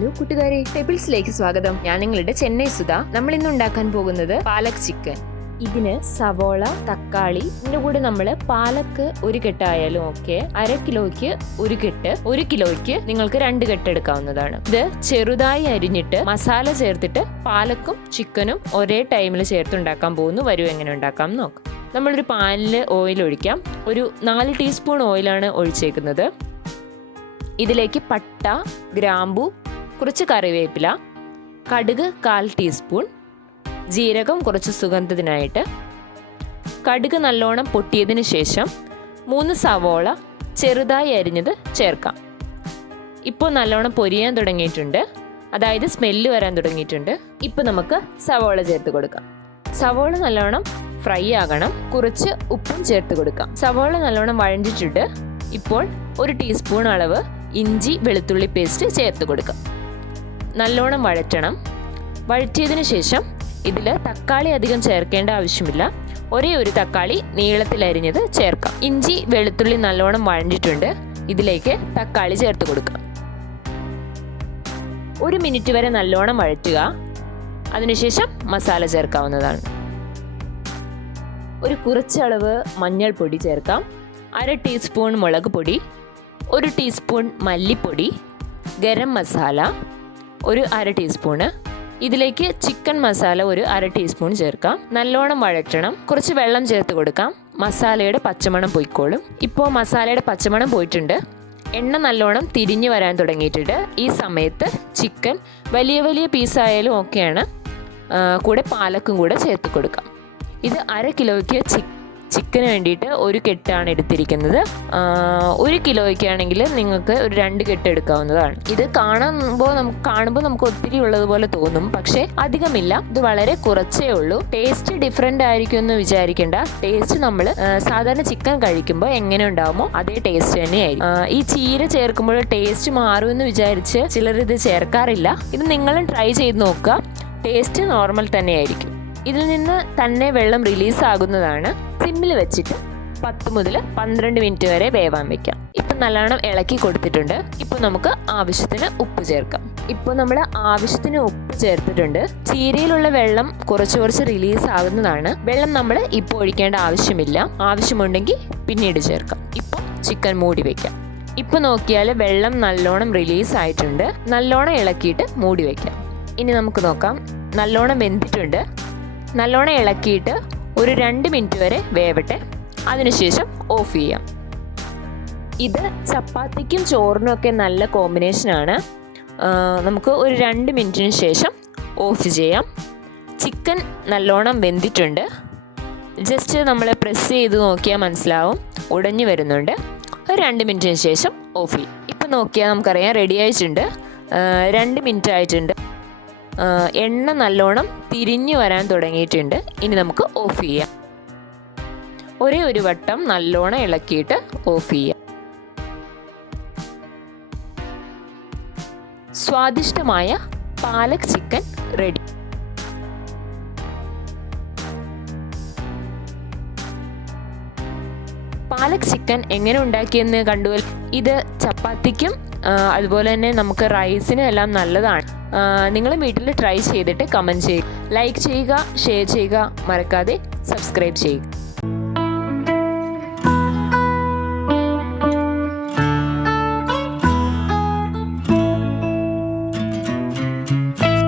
Hello കൂട്ടുകാരെ, ടെബിൾസിലേക്ക് സ്വാഗതം. ഞാൻ നിങ്ങളുടെ ചെന്നൈ സുധ. നമ്മൾ ഇന്ന് ഉണ്ടാക്കാൻ പോകുന്നത് പാലക് ചിക്കൻ. ഇതിന് സവോള, തക്കാളി, ഇതിന്റെ കൂടെ നമ്മൾ പാലക്ക് ഒരു കെട്ടായാലും ഓക്കെ. 1/2 കിലോയ്ക്ക് ഒരു കെട്ട്, 1 കിലോയ്ക്ക് നിങ്ങൾക്ക് 2 കെട്ട് എടുക്കാവുന്നതാണ്. ഇത് ചെറുതായി അരിഞ്ഞിട്ട് മസാല ചേർത്തിട്ട് പാലക്കും ചിക്കനും ഒരേ ടൈമിൽ ചേർത്തുണ്ടാക്കാൻ പോകുന്നു. വരൂ എങ്ങനെ ഉണ്ടാക്കാം നോക്കാം. നമ്മളൊരു പാനിൽ ഓയിൽ ഒഴിക്കാം. ഒരു 4 ടീസ്പൂൺ ഓയിലാണ് ഒഴിച്ചേക്കുന്നത്. ഇതിലേക്ക് പട്ട, ഗ്രാമ്പു, കുറച്ച് കറിവേപ്പില, കടുക് 1/4 ടീസ്പൂൺ, ജീരകം കുറച്ച് സുഗന്ധത്തിനായിട്ട്. കടുക് നല്ലോണം പൊട്ടിയതിന് ശേഷം 3 സവോള ചെറുതായി അരിഞ്ഞത് ചേർക്കാം. ഇപ്പോൾ നല്ലോണം പൊരിയാൻ തുടങ്ങിയിട്ടുണ്ട്, അതായത് സ്മെല്ല് വരാൻ തുടങ്ങിയിട്ടുണ്ട്. ഇപ്പോൾ നമുക്ക് സവോള ചേർത്ത് കൊടുക്കാം. സവോള നല്ലോണം ഫ്രൈ ആകണം. കുറച്ച് ഉപ്പും ചേർത്ത് കൊടുക്കാം. സവോള നല്ലോണം വഴഞ്ഞിട്ടുണ്ട്. ഇപ്പോൾ 1 ടീസ്പൂൺ അളവ് ഇഞ്ചി വെളുത്തുള്ളി പേസ്റ്റ് ചേർത്ത് കൊടുക്കാം. നല്ലോണം വഴറ്റണം. വഴറ്റിയതിന് ശേഷം ഇതിൽ തക്കാളി അധികം ചേർക്കേണ്ട ആവശ്യമില്ല. ഒരേ ഒരു തക്കാളി നീളത്തിൽ അരിഞ്ഞത് ചേർക്കാം. ഇഞ്ചി വെളുത്തുള്ളി നല്ലോണം വഴഞ്ഞിട്ടുണ്ട്. ഇതിലേക്ക് തക്കാളി ചേർത്ത് കൊടുക്കാം. 1 മിനിറ്റ് വരെ നല്ലോണം വഴറ്റുക. അതിനുശേഷം മസാല ചേർക്കാവുന്നതാണ്. കുറച്ചളവ് മഞ്ഞൾപ്പൊടി ചേർക്കാം. 1/2 ടീസ്പൂൺ മുളക് പൊടി, 1 ടീസ്പൂൺ മല്ലിപ്പൊടി, ഗരം മസാല 1/2 ടീസ്പൂണ്. ഇതിലേക്ക് ചിക്കൻ മസാല 1/2 ടീസ്പൂൺ ചേർക്കാം. നല്ലോണം വഴറ്റണം. കുറച്ച് വെള്ളം ചേർത്ത് കൊടുക്കാം. മസാലയുടെ പച്ചമണം പോയിക്കോളും. ഇപ്പോൾ മസാലയുടെ പച്ചമണം പോയിട്ടുണ്ട്. എണ്ണ നല്ലോണം തിരിഞ്ഞു വരാൻ തുടങ്ങിയിട്ടുണ്ട്. ഈ സമയത്ത് ചിക്കൻ വലിയ വലിയ പീസായാലും ഓക്കെയാണ്. കൂടെ പാലക്കും കൂടെ ചേർത്ത് കൊടുക്കാം. ഇത് 1/2 കിലോയ്ക്ക് ചിക്കന് വേണ്ടിയിട്ട് 1 കെട്ടാണ് എടുത്തിരിക്കുന്നത്. 1 കിലോയ്ക്കാണെങ്കിൽ നിങ്ങൾക്ക് ഒരു 2 കെട്ട് എടുക്കാവുന്നതാണ്. ഇത് കാണുമ്പോൾ നമുക്ക് ഒത്തിരി ഉള്ളതുപോലെ തോന്നും, പക്ഷേ അധികമില്ല. ഇത് വളരെ കുറച്ചേ ഉള്ളൂ. ടേസ്റ്റ് ഡിഫറെൻ്റ് ആയിരിക്കും എന്ന് വിചാരിക്കേണ്ട. ടേസ്റ്റ് നമ്മൾ സാധാരണ ചിക്കൻ കഴിക്കുമ്പോൾ എങ്ങനെ ഉണ്ടാവുമോ അതേ ടേസ്റ്റ് തന്നെയായിരിക്കും. ഈ ചീര ചേർക്കുമ്പോൾ ടേസ്റ്റ് മാറുമെന്ന് വിചാരിച്ച് ചിലർ ഇത് ചേർക്കാറില്ല. ഇത് നിങ്ങളും ട്രൈ ചെയ്ത് നോക്കുക. ടേസ്റ്റ് നോർമൽ തന്നെയായിരിക്കും. ഇതിൽ നിന്ന് തന്നെ വെള്ളം റിലീസ് ആകുന്നതാണ്. സിമ്മിൽ വെച്ചിട്ട് 10 മുതൽ 12 മിനിറ്റ് വരെ വേവാൻ വെക്കാം. ഇപ്പം നല്ലോണം ഇളക്കി കൊടുത്തിട്ടുണ്ട്. ഇപ്പോൾ നമുക്ക് ആവശ്യത്തിന് ഉപ്പ് ചേർക്കാം. ഇപ്പോൾ നമ്മൾ ആവശ്യത്തിന് ഉപ്പ് ചേർത്തിട്ടുണ്ട്. ചീരയിലുള്ള വെള്ളം കുറച്ച് റിലീസ് ആകുന്നതാണ്. വെള്ളം നമ്മൾ ഇപ്പോൾ ഒഴിക്കേണ്ട ആവശ്യമില്ല. ആവശ്യമുണ്ടെങ്കിൽ പിന്നീട് ചേർക്കാം. ഇപ്പോൾ ചിക്കൻ മൂടി വെക്കാം. ഇപ്പോൾ നോക്കിയാൽ വെള്ളം നല്ലോണം റിലീസ് ആയിട്ടുണ്ട്. നല്ലോണം ഇളക്കിയിട്ട് മൂടി വെക്കാം. ഇനി നമുക്ക് നോക്കാം. നല്ലോണം വെന്തിട്ടുണ്ട്. നല്ലോണം ഇളക്കിയിട്ട് ഒരു 2 മിനിറ്റ് വരെ വേവട്ടെ. അതിനുശേഷം ഓഫ് ചെയ്യാം. ഇത് ചപ്പാത്തിക്കും ചോറിനും ഒക്കെ നല്ല കോമ്പിനേഷനാണ്. നമുക്ക് ഒരു 2 മിനിറ്റിന് ശേഷം ഓഫ് ചെയ്യാം. ചിക്കൻ നല്ലോണം വെന്തിട്ടുണ്ട്. ജസ്റ്റ് നമ്മൾ പ്രസ് ചെയ്ത് നോക്കിയാൽ മനസ്സിലാവും, ഉടഞ്ഞു വരുന്നുണ്ട്. ഒരു 2 മിനിറ്റിന് ശേഷം ഓഫ് ചെയ്യും. ഇപ്പം നോക്കിയാൽ നമുക്കറിയാം റെഡി ആയിട്ടുണ്ട്. 2 മിനിറ്റ് ആയിട്ടുണ്ട്. എണ്ണ നല്ലോണം തിരിഞ്ഞു വരാൻ തുടങ്ങിയിട്ടുണ്ട്. ഇനി നമുക്ക് ഓഫ് ചെയ്യാം. ഒരു വട്ടം നല്ലോണം ഇളക്കിയിട്ട് ഓഫ് ചെയ്യാം. സ്വാദിഷ്ടമായ palak chicken ready. Palak chicken എങ്ങനെ ഉണ്ടാക്കിയെന്ന് കണ്ടുവല്ലോ. ഇത് ചപ്പാത്തിക്കും അതുപോലെ തന്നെ നമുക്ക് റൈസിനും എല്ലാം നല്ലതാണ്. നിങ്ങൾ വീട്ടിൽ ട്രൈ ചെയ്തിട്ട് കമൻറ്റ് ചെയ്യുക, ലൈക്ക് ചെയ്യുക, ഷെയർ ചെയ്യുക, മറക്കാതെ സബ്സ്ക്രൈബ് ചെയ്യുക.